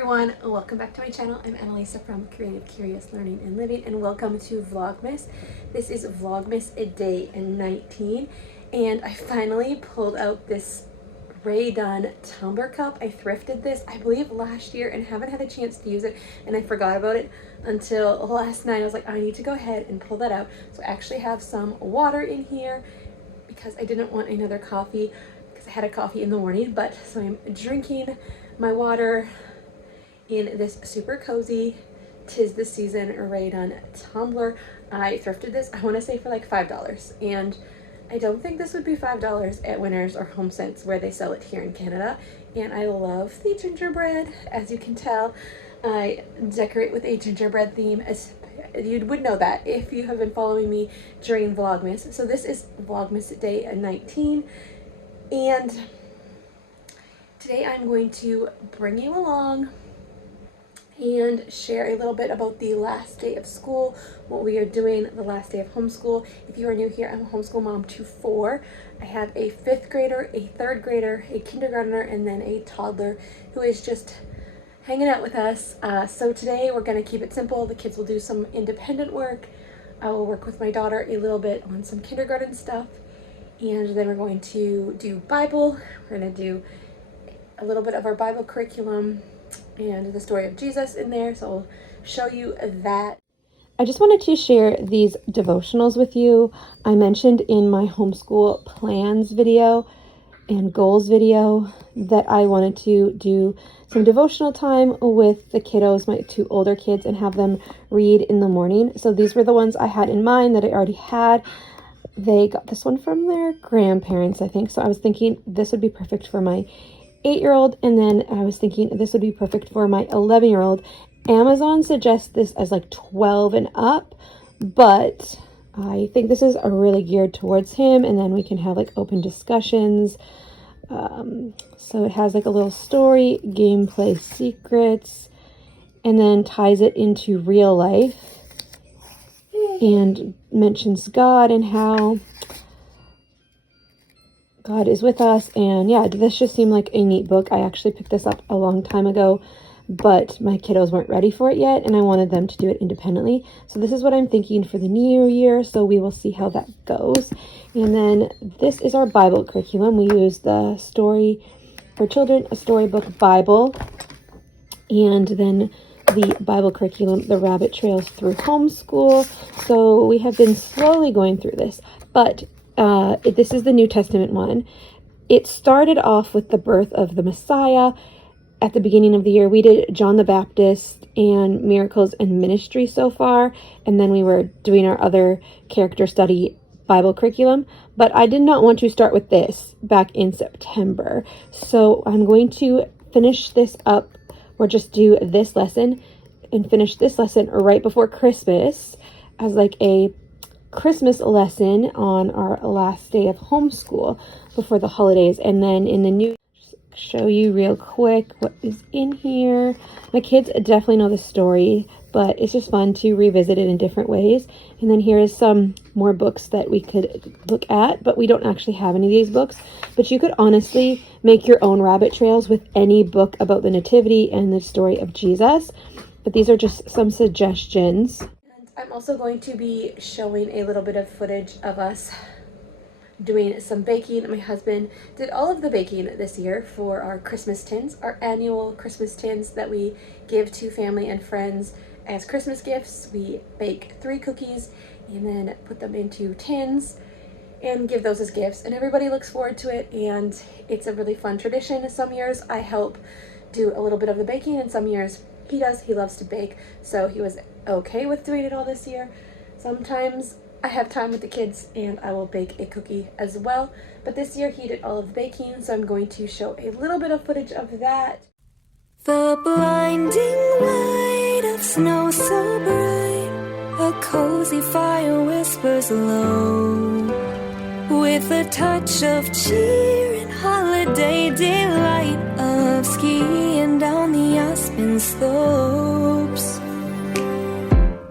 everyone, welcome back to my channel. I'm Annalisa from Creative Curious Learning and Living, and welcome to Vlogmas. This is Vlogmas Day 19, and I finally pulled out this Rakuten tumbler cup. I thrifted this, I believe, last year and haven't had a chance to use it, and I forgot about it until last night. I was like, I need to go ahead and pull that out. So I actually have some water in here because I didn't want another coffee because I had a coffee in the morning, but so I'm drinking my water in this super cozy "'Tis the Season" Rakuten tumbler. I thrifted this, I want to say, for like $5, and I don't think this would be $5 at Winners or HomeSense where they sell it here in Canada. And I love the gingerbread, as you can tell. I decorate with a gingerbread theme, as you would know that if you have been following me during Vlogmas. So this is Vlogmas Day 19, and today I'm going to bring you along and share a little bit about the last day of school, what we are doing the last day of homeschool. If you are new here, I'm a homeschool mom to 4. I have a 5th grader, a 3rd grader, a kindergartner, and then a toddler who is just hanging out with us. So today we're going to keep it simple. The kids will do some independent work. I will work with my daughter a little bit on some kindergarten stuff, and then we're going to do Bible. We're going to do a little bit of our Bible curriculum and the story of Jesus in there, so I'll show you that. I just wanted to share these devotionals with you. I mentioned in my homeschool plans video and goals video that I wanted to do some devotional time with the kiddos, my 2 older kids, and have them read in the morning. So these were the ones I had in mind that I already had. They got this one from their grandparents, I think, so I was thinking this would be perfect for my 8-year-old, and then I was thinking this would be perfect for my 11-year-old. Amazon suggests this as like 12 and up, but I think this is really geared towards him, and then we can have like open discussions. So it has like a little story, gameplay secrets, and then ties it into real life and mentions God and how God is with us. And yeah, this just seemed like a neat book. I actually picked this up a long time ago, but my kiddos weren't ready for it yet, and I wanted them to do it independently. So this is what I'm thinking for the new year, so we will see how that goes. And then this is our Bible curriculum. We use the Story for Children, a storybook Bible, and then the Bible curriculum, the Rabbit Trails Through Homeschool. So we have been slowly going through this, but this is the New Testament one. It started off with the birth of the Messiah. At the beginning of the year, we did John the Baptist and miracles and ministry so far, and then we were doing our other character study Bible curriculum, but I did not want to start with this back in September. So I'm going to finish this up, or just do this lesson and finish this lesson right before Christmas as like a Christmas lesson on our last day of homeschool before the holidays. And then in the new, show you real quick what is in here. My kids definitely know the story, but it's just fun to revisit it in different ways. And then here is some more books that we could look at, but we don't actually have any of these books. But you could honestly make your own rabbit trails with any book about the nativity and the story of Jesus, but these are just some suggestions. I'm also going to be showing a little bit of footage of us doing some baking. My husband did all of the baking this year for our Christmas tins, our annual Christmas tins that we give to family and friends as Christmas gifts. We bake 3 cookies and then put them into tins and give those as gifts, and everybody looks forward to it, and it's a really fun tradition. Some years I help do a little bit of the baking, and some years he does. He loves to bake, so he was okay with doing it all this year. Sometimes I have time with the kids and I will bake a cookie as well, but this year he did all of the baking, so I'm going to show a little bit of footage of that. The blinding light of snow so bright, a cozy fire whispers low, with a touch of cheer and holiday delight, of skiing down the Aspen slopes.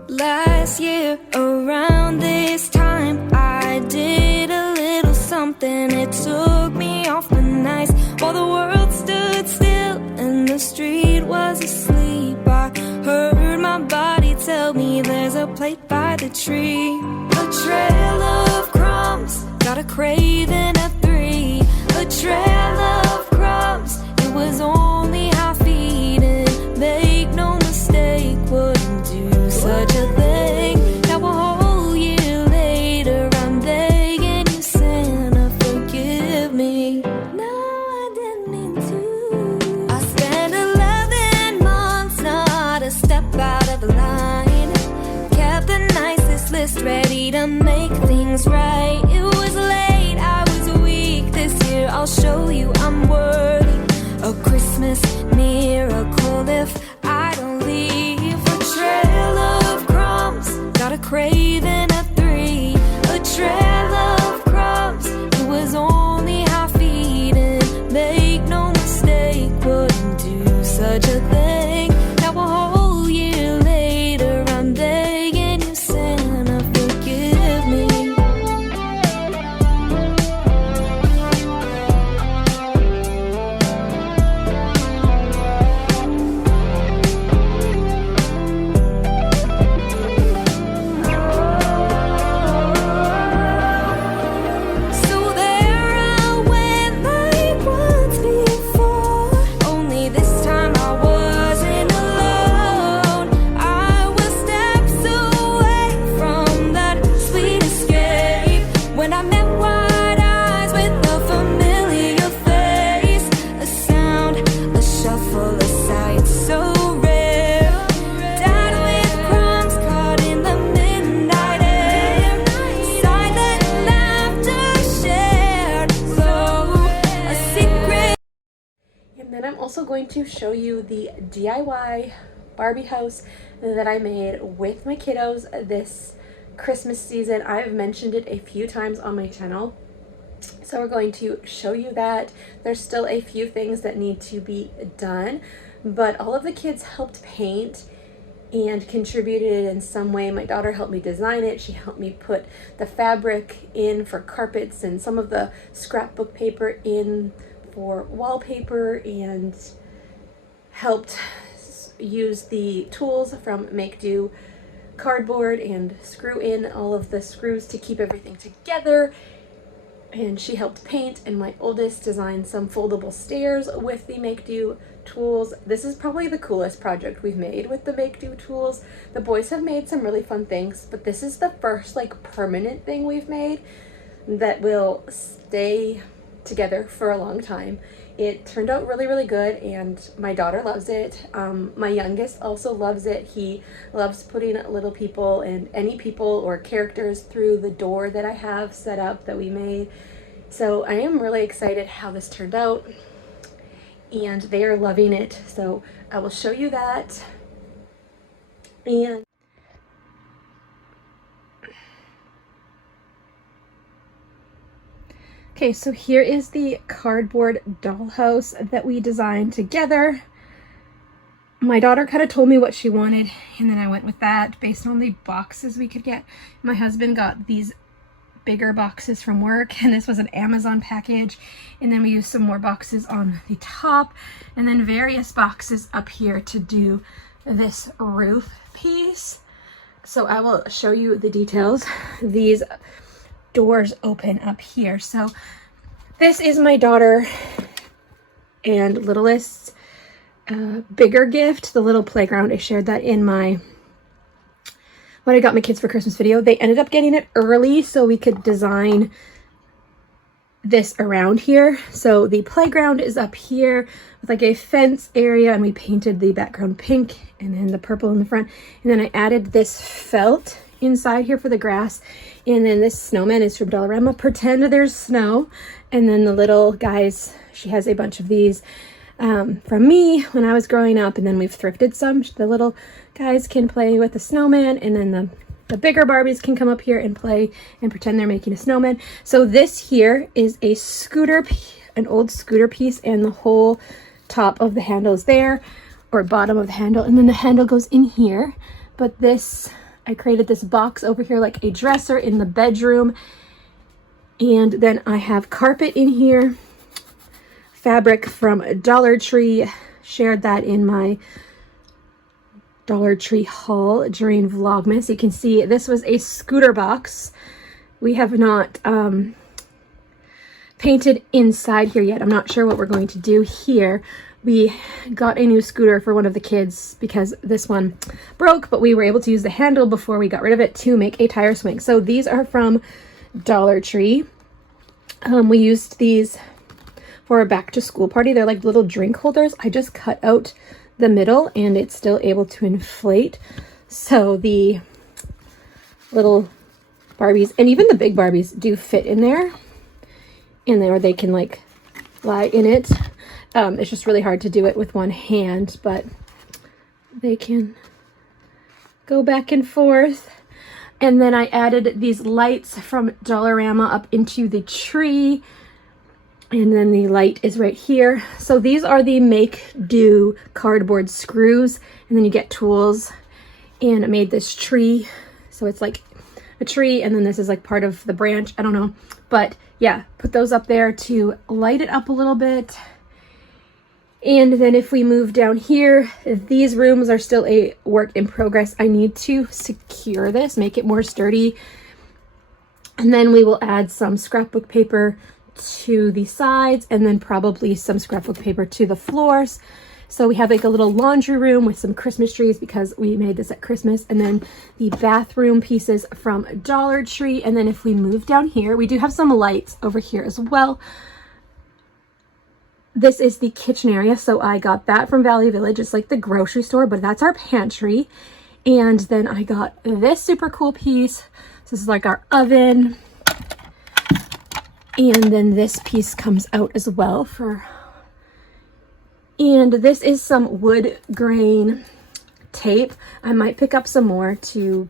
Last year around this time, I did a little something. It took me off the nice while the world stood still and the street was asleep, I heard my body tell me there's a plate by the tree. A trail of crumbs, got a craving at 3. A trail of crumbs, it was only half eaten. Make no mistake, wouldn't do such a thing. Now a whole year later, I'm begging you, Santa, forgive me. No, I didn't mean to. I spent 11 months, not a step out of line. Kept the nicest list ready to make things right. It was late, I was weak. This year I'll show you I'm worthy. A Christmas miracle if I don't leave. A trail of crumbs, got a craving at 3. A trail of crumbs, it was only half eaten. Make no mistake, wouldn't do such a thing. Now a whole year later, I'm begging you, Santa, forgive me. So there I went like once before, only this time I wasn't alone. I was steps away from that sweet escape when I met wide eyes with a familiar face. A sound, a shuffle, a sight so rare. Dad with crumbs caught in the midnight air. Silent laughter shared, so a secret. And then I'm also going to show you the DIY Barbie house that I made with my kiddos this Christmas season. I've mentioned it a few times on my channel. So we're going to show you that. There's still a few things that need to be done, but all of the kids helped paint and contributed in some way. My daughter helped me design it. She helped me put the fabric in for carpets and some of the scrapbook paper in for wallpaper, and helped use the tools from Make Do cardboard and screw in all of the screws to keep everything together. And she helped paint, and my oldest designed some foldable stairs with the Make Do tools. This is probably the coolest project we've made with the Make Do tools. The boys have made some really fun things, but this is the first like permanent thing we've made that will stay together for a long time. It turned out really, really good, and my daughter loves it. My youngest also loves it. He loves putting little people and any people or characters through the door that I have set up that we made. So I am really excited how this turned out, and they are loving it. So I will show you that. And okay, so here is the cardboard dollhouse that we designed together. My daughter kind of told me what she wanted, and then I went with that based on the boxes we could get. My husband got these bigger boxes from work, and this was an Amazon package, and then we used some more boxes on the top, and then various boxes up here to do this roof piece. So I will show you the details. These doors open up here. So this is my daughter and littlest bigger gift, the little playground. I shared that in my what I got my kids for Christmas video. They ended up getting it early so we could design this around here. So the playground is up here with like a fence area, and we painted the background pink and then the purple in the front, and then I added this felt inside here for the grass, and then this snowman is from Dollarama. Pretend there's snow. And then the little guys, she has a bunch of these from me when I was growing up, and then we've thrifted some. The little guys can play with the snowman, and then the bigger Barbies can come up here and play and pretend they're making a snowman. So this here is a scooter, an old scooter piece, and the whole top of the handle is there, or bottom of the handle, and then the handle goes in here. But this, I created this box over here like a dresser in the bedroom, and then I have carpet in here, fabric from Dollar Tree. shared that in my Dollar Tree haul during Vlogmas. You can see this was a scooter box. We have not painted inside here yet. I'm not sure what we're going to do here. We got a new scooter for one of the kids because this one broke, but we were able to use the handle before we got rid of it to make a tire swing. So these are from Dollar Tree. We used these for a back to school party. They're like little drink holders. I just cut out the middle and it's still able to inflate. So the little Barbies and even the big Barbies do fit in there. In there, they can like lie in it. It's just really hard to do it with one hand, but they can go back and forth. And then I added these lights from Dollarama up into the tree. And then the light is right here. So these are the make do cardboard screws. And then you get tools. And I made this tree. So it's like a tree, and then this is like part of the branch. I don't know. But yeah, put those up there to light it up a little bit. And then if we move down here, these rooms are still a work in progress. I need to secure this, make it more sturdy. And then we will add some scrapbook paper to the sides and then probably some scrapbook paper to the floors. So we have like a little laundry room with some Christmas trees because we made this at Christmas. And then the bathroom pieces from Dollar Tree. And then if we move down here, we do have some lights over here as well. This is the kitchen area. So I got that from Valley Village. It's like the grocery store, but that's our pantry. And then I got this super cool piece. So this is like our oven. And then this piece comes out as well for... And this is some wood grain tape. I might pick up some more to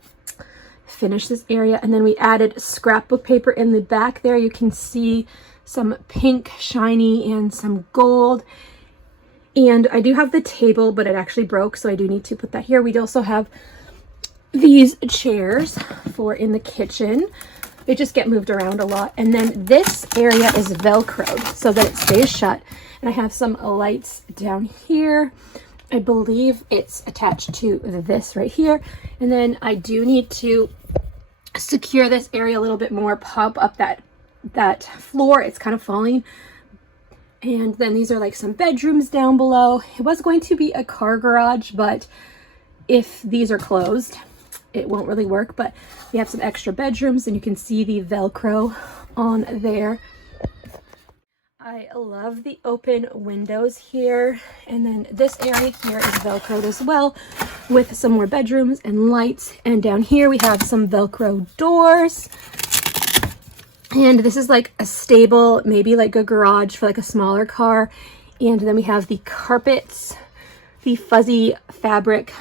finish this area. And then we added scrapbook paper in the back there. You can see some pink shiny and some gold. And I do have the table, but it actually broke, so I do need to put that here. We also have these chairs for in the kitchen. They just get moved around a lot. And then this area is Velcroed so that it stays shut. And I have some lights down here. I believe it's attached to this right here. And then I do need to secure this area a little bit more, pop up that floor. It's kind of falling. And then these are like some bedrooms down below. It was going to be a car garage, but if these are closed, it won't really work. But we have some extra bedrooms and you can see the Velcro on there. I love the open windows here. And then this area here is Velcroed as well with some more bedrooms and lights. And down here we have some Velcro doors. And this is like a stable, maybe like a garage for like a smaller car. And then we have the carpets, the fuzzy fabric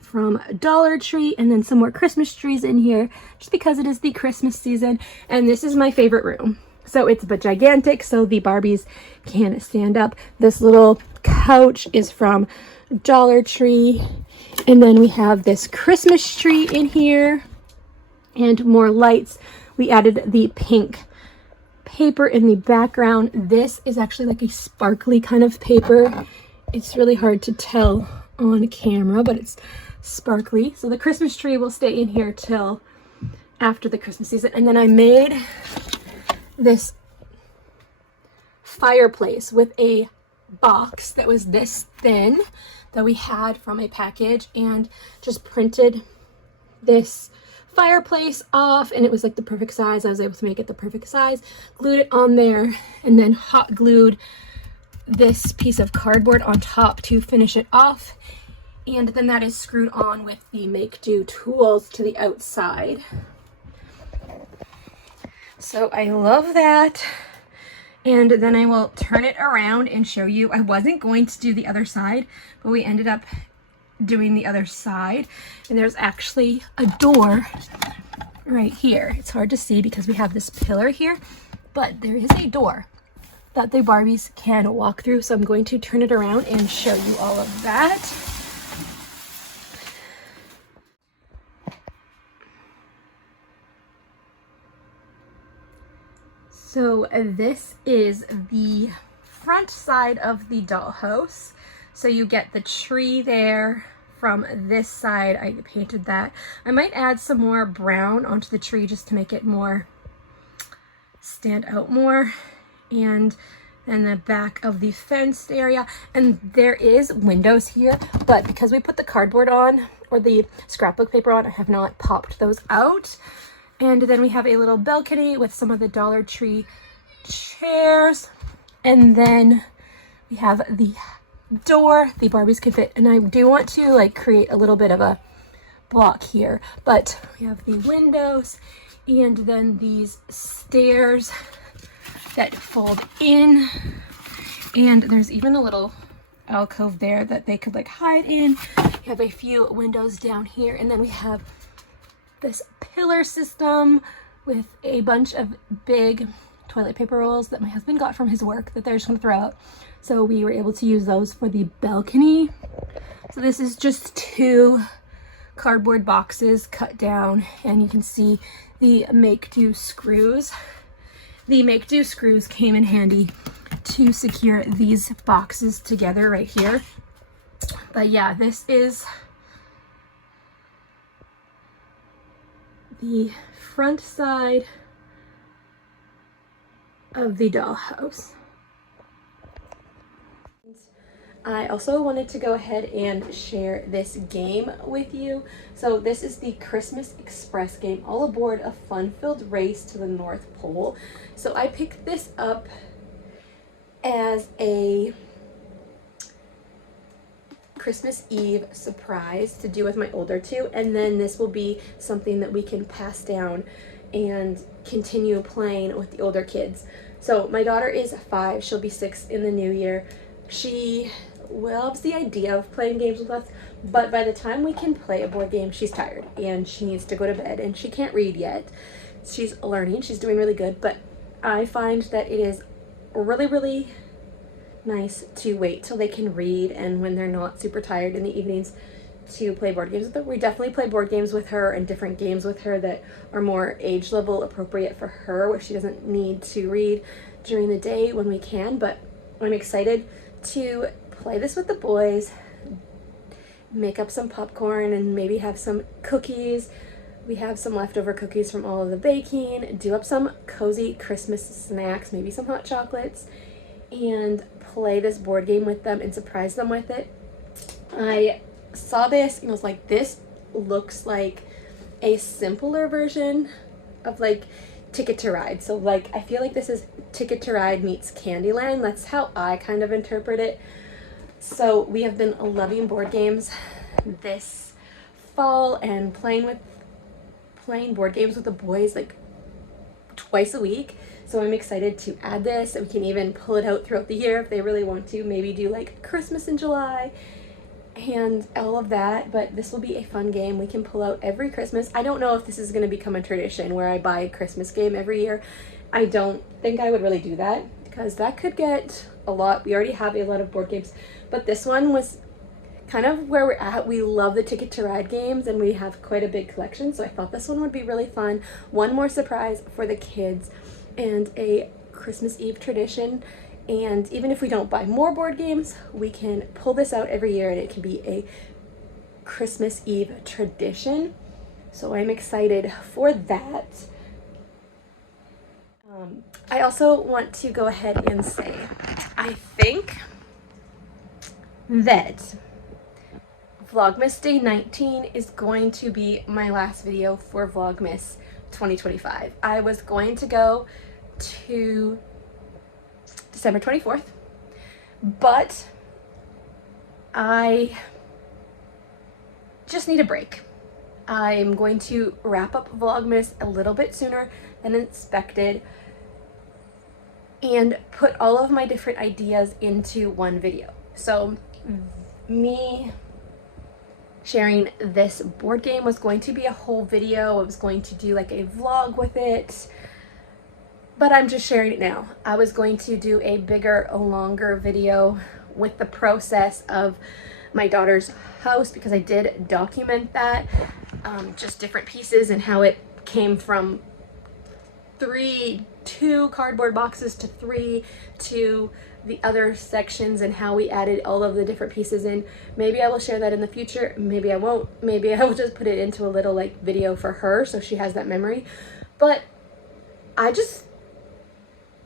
from Dollar Tree, and then some more Christmas trees in here just because it is the Christmas season. And this is my favorite room. So it's but gigantic, so the Barbies can stand up. This little couch is from Dollar Tree. And then we have this Christmas tree in here and more lights. We added the pink paper in the background. This is actually like a sparkly kind of paper. It's really hard to tell on camera, but it's sparkly. So the Christmas tree will stay in here till after the Christmas season. And then I made this fireplace with a box that was this thin that we had from a package, and just printed this fireplace off, and it was like the perfect size. I was able to make it the perfect size, glued it on there, and then hot glued this piece of cardboard on top to finish it off. And then that is screwed on with the make do tools to the outside. So I love that. And then I will turn it around and show you. I wasn't going to do the other side, but we ended up doing the other side. And there's actually a door right here. It's hard to see because we have this pillar here, but there is a door that the Barbies can walk through. So I'm going to turn it around and show you all of that. So this is the front side of the dollhouse. So you get the tree there from this side. I painted that. I might add some more brown onto the tree just to make it more stand out more. And then the back of the fenced area. And there is windows here, but because we put the cardboard on or the scrapbook paper on, I have not popped those out. And then we have a little balcony with some of the Dollar Tree chairs. And then we have the door the Barbies can fit. And I do want to like create a little bit of a block here, but we have the windows and then these stairs that fold in. And there's even a little alcove there that they could like hide in. We have a few windows down here, and then we have this pillar system with a bunch of big toilet paper rolls that my husband got from his work that they're just gonna throw out. So we were able to use those for the balcony. So this is just 2 cardboard boxes cut down, and you can see the make-do screws. The make-do screws came in handy to secure these boxes together right here. But yeah, this is the front side of the dollhouse. I also wanted to go ahead and share this game with you. So this is the Christmas Express game, all aboard a fun-filled race to the North Pole. So I picked this up as a Christmas Eve surprise to do with my older 2, and then this will be something that we can pass down and continue playing with the older kids. So my daughter is 5, she'll be 6 in the new year. She loves the idea of playing games with us, but by the time we can play a board game, she's tired and she needs to go to bed, and she can't read yet. She's learning, she's doing really good, but I find that it is really nice to wait till they can read, and when they're not super tired in the evenings, to play board games with her. We definitely play board games with her and different games with her that are more age level appropriate for her, where she doesn't need to read during the day when we can. But I'm excited to play this with the boys, make up some popcorn and maybe have some cookies. We have some leftover cookies from all of the baking, do up some cozy Christmas snacks, maybe some hot chocolates, and play this board game with them and surprise them with it. I saw this and was like, this looks like a simpler version of like Ticket to Ride. So like, I feel like this is Ticket to Ride meets Candyland. That's how I kind of interpret it. So we have been loving board games this fall and playing board games with the boys like twice a week. So I'm excited to add this, and we can even pull it out throughout the year if they really want to, maybe do like Christmas in July and all of that. But this will be a fun game we can pull out every Christmas. I don't know if this is going to become a tradition where I buy a Christmas game every year. I don't think I would really do that, because that could get a lot. We already have a lot of board games, but this one was kind of where we're at. We love the Ticket to Ride games and we have quite a big collection, so I thought this one would be really fun. One more surprise for the kids and a Christmas Eve tradition. And even if we don't buy more board games, we can pull this out every year and it can be a Christmas Eve tradition. So I'm excited for that. I also want to go ahead and say, I think that Vlogmas Day 19 is going to be my last video for Vlogmas 2025. I was going to go to December 24th, but I just need a break. I'm going to wrap up Vlogmas a little bit sooner than expected and put all of my different ideas into one video. So me sharing this board game was going to be a whole video. I was going to do like a vlog with it, but I'm just sharing it now. I was going to do a bigger, longer video with the process of my daughter's house, because I did document that, just different pieces and how it came from 3 2 cardboard boxes to 3, to the other sections and how we added all of the different pieces in. Maybe I will share that in the future, maybe I won't. Maybe I will just put it into a little like video for her so she has that memory. But I just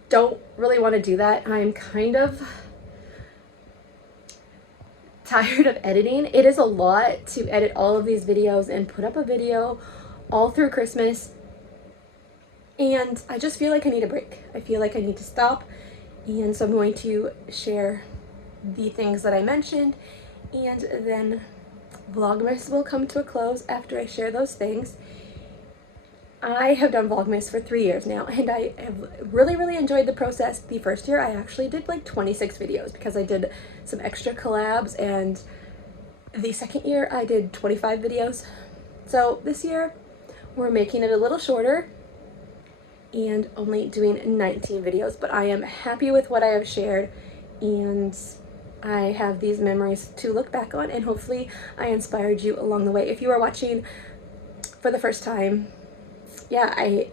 don't really want to do that. I'm kind of tired of editing. It is a lot to edit all of these videos and put up a video all through Christmas. And I just feel like I need a break. I feel like I need to stop. And so I'm going to share the things that I mentioned, and then Vlogmas will come to a close after I share those things. I have done Vlogmas for 3 years now, and I have really enjoyed the process. The first year I actually did like 26 videos because I did some extra collabs, and the second year I did 25 videos. So this year we're making it a little shorter and only doing 19 videos, but I am happy with what I have shared, and I have these memories to look back on, and hopefully I inspired you along the way. If you are watching for the first time, yeah, I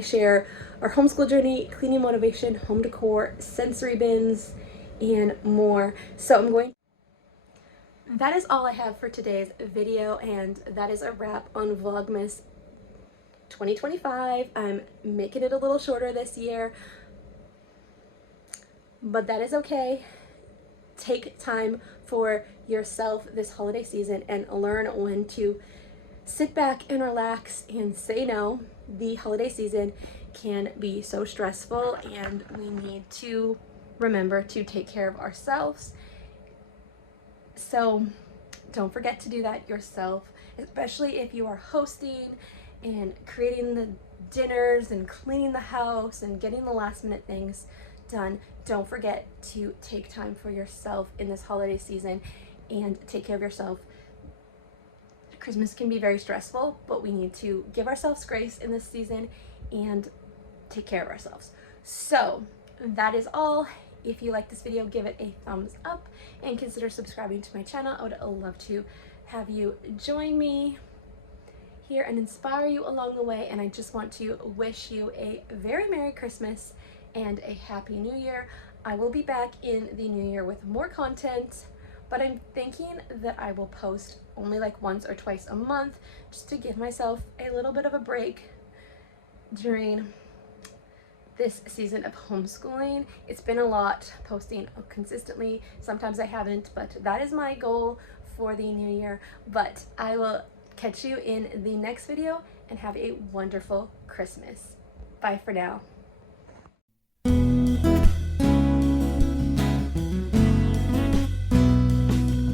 share our homeschool journey, cleaning motivation, home decor, sensory bins, and more. So that is all I have for today's video, and that is a wrap on Vlogmas 2025. I'm making it a little shorter this year, but that is okay. Take time for yourself this holiday season and learn when to sit back and relax and say no. The holiday season can be so stressful, and we need to remember to take care of ourselves. So don't forget to do that yourself, especially if you are hosting and creating the dinners and cleaning the house and getting the last minute things done. Don't forget to take time for yourself in this holiday season and take care of yourself. Christmas can be very stressful, but we need to give ourselves grace in this season and take care of ourselves. So that is all. If you like this video, give it a thumbs up and consider subscribing to my channel. I would love to have you join me here and inspire you along the way. And I just want to wish you a very Merry Christmas and a Happy New Year. I will be back in the new year with more content, but I'm thinking that I will post only like once or twice a month, just to give myself a little bit of a break during this season of homeschooling. It's been a lot posting consistently. Sometimes I haven't, but that is my goal for the new year. But I will catch you in the next video, and have a wonderful Christmas. Bye for now.